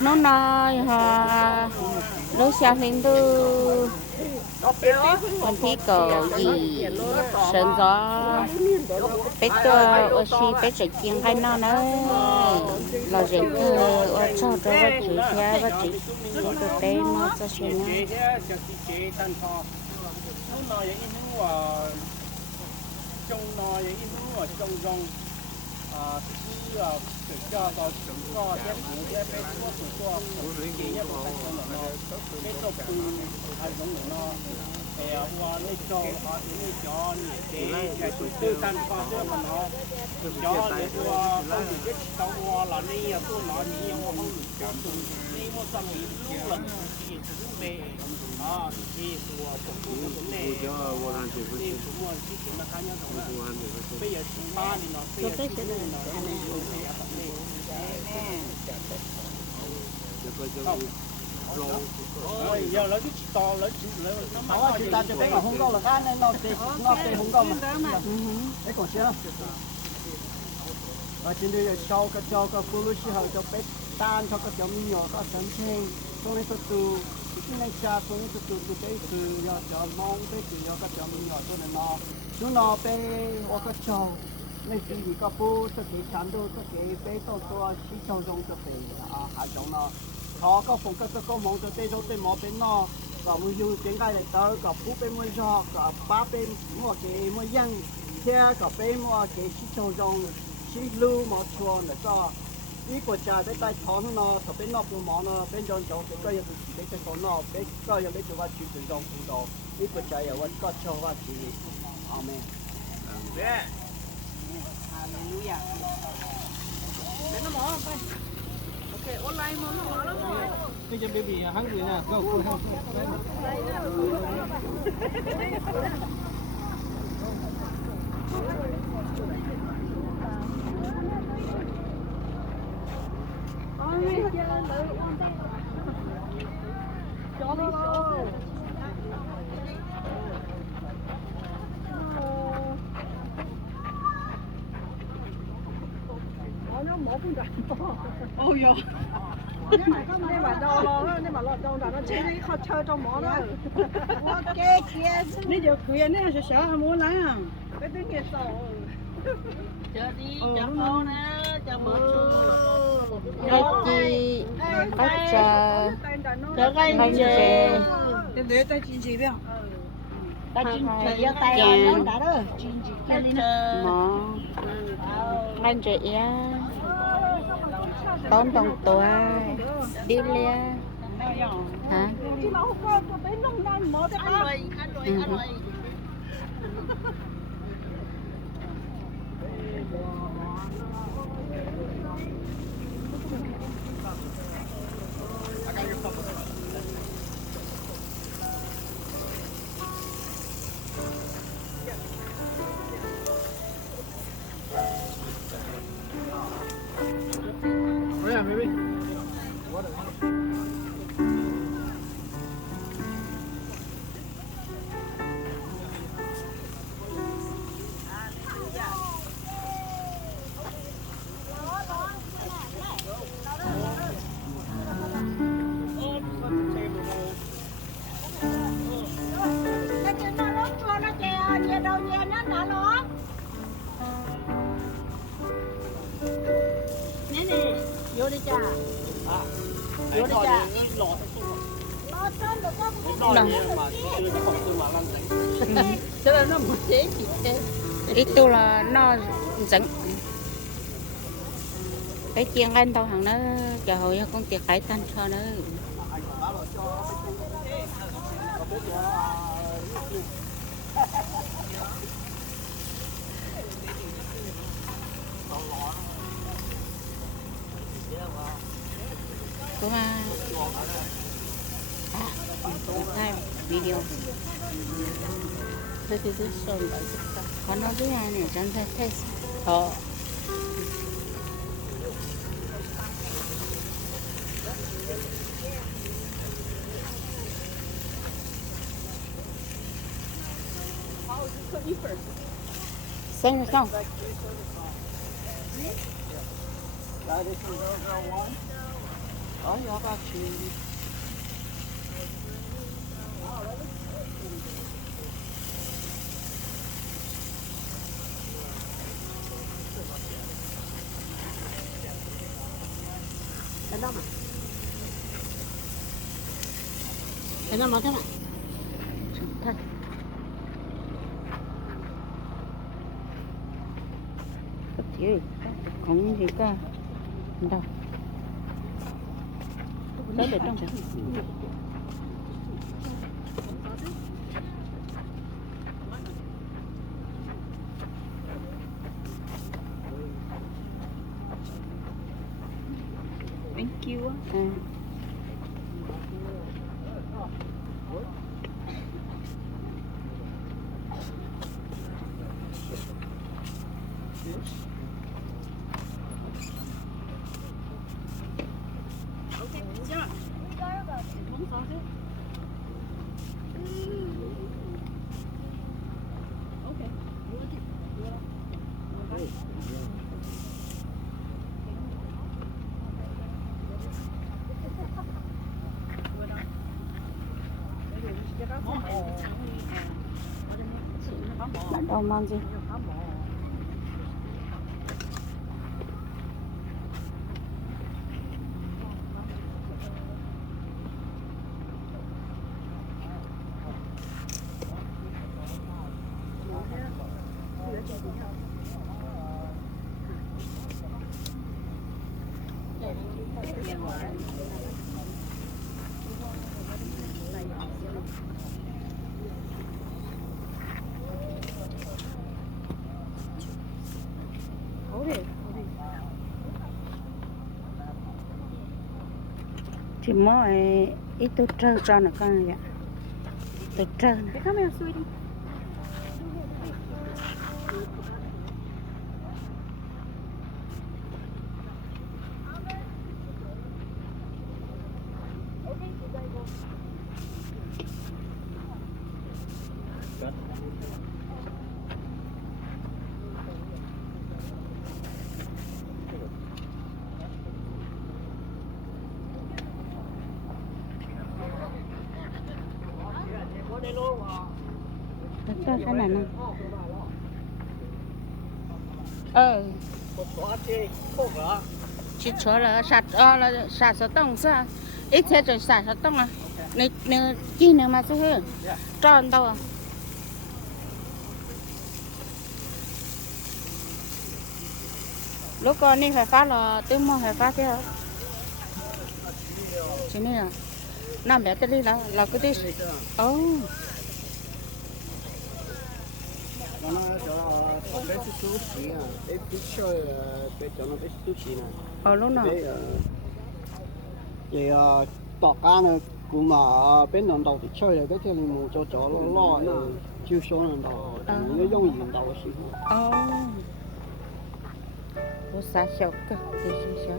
nó nói ha lúc sáng lên từ con thấy cờ gì sơn gió bé tôi ở xí bé chạy kiêng cái nó nữa là gì ở cho vợ chị theo vợ chị có được tên nó cho chị nó trong nó những cái trong rong cứ tự cho vào chúng co cái cái thuốc của cái nhất của nó cái tục hay giống nó thì qua lấy cho họ những cho để cái tư sản khoa học mà nó cho để qua không biết tao qua là đi tôi nói nhiều không cảm đi một trăm nghìn lúc lần thì về thì của cũng này thì cũng là cái mà cá nhân của bây giờ ba thì nó bây giờ rồi giờ lấy cái to lấy nó mà chúng ta cho bé không có là cái này nó không có mà cái còn sao và trên đây sau cái cho cái phụ nữ sĩ họ cho bé tan cho cái chồng nhỏ có sẵn sàng trong này tụi cái này cha trong này tụi cái từ cho mong cái từ cái chồng nhỏ cho nên nó bé hoặc cái chồng nên chỉ có bố cho cái sản đồ cho cái bé to chỉ trong cho bé hạ trong nó họ có phong cách có mong cho tê mỏ bên nó có mua dùng tiếng cái này tới có phú bên mua cho có ba bên mua cái mua dân xe có bên mua cái chỉ trong chỉ lưu mà chua là cho ý của cha bên tay thon nó có bên nó cũng mỏ nó bên trong chỗ cái gì cái chỗ nó cái gì bên chỗ chỉ từ trong cũng đó ý của cha là vẫn có cho và chỉ amen hallelujah bên nó mỏ okay online mà nó mỏ lắm rồi bây giờ baby hungry nè go go ôi giời nên mà đâu lo nên mà lo đâu là nó chơi đi khó chơi trong mỏ đó ok kia nên giờ quyền này sẽ sợ muốn lấy à cái tiếng nghe sợ chờ đi chờ con nè chờ mở cái gì bắt chờ chờ cái chè để tay chín gì vậy tay chín chỉ tay nó đã đó chín chỉ cái đi nè mỏ anh chị tóm đồng tuổi đi lên hả yeah maybe vô đi cha vô đi cha cho nên nó một chế chỉ thế ít tu là nó dẫn cái chiên anh tao hàng nó chờ hồi con tiệc hải tan cho nó có mà hai video tôi xong rồi có nó với ai này chẳng thấy thế xong rồi xong Đây đi xuống đó one. Ở nhà bác chị. Cái đó mà. Cái đó mà thế này. Thật. Cái gì? Không gì cả. Đâu? Đó để trong đó. Thank you. Bạn đâu mang gì? Chỉ mỗi ít tôi trơ cho nó con vậy. Tôi trơ. Cái camera xuôi đi. Cho cái này nè. Chỉ cho là sạt sạt tông sao? Ít thế rồi sạt sạt tông à? Nếu chi nữa mà chứ tròn đâu à? Lúc con đi phải phát là tôi mua phải phát thế. Chỉ này à? Nằm bé tới đi là cái đi. Nó cho bé số xí à, bé chơi bé cho nó bé số xí này. Lúc nào? Vậy tọt cá này cũng mà bên lần đầu thì chơi là cái thì mình cho nó lo chưa số lần đầu, nó dùng lần đầu xí. Ủa sao cái gì sao?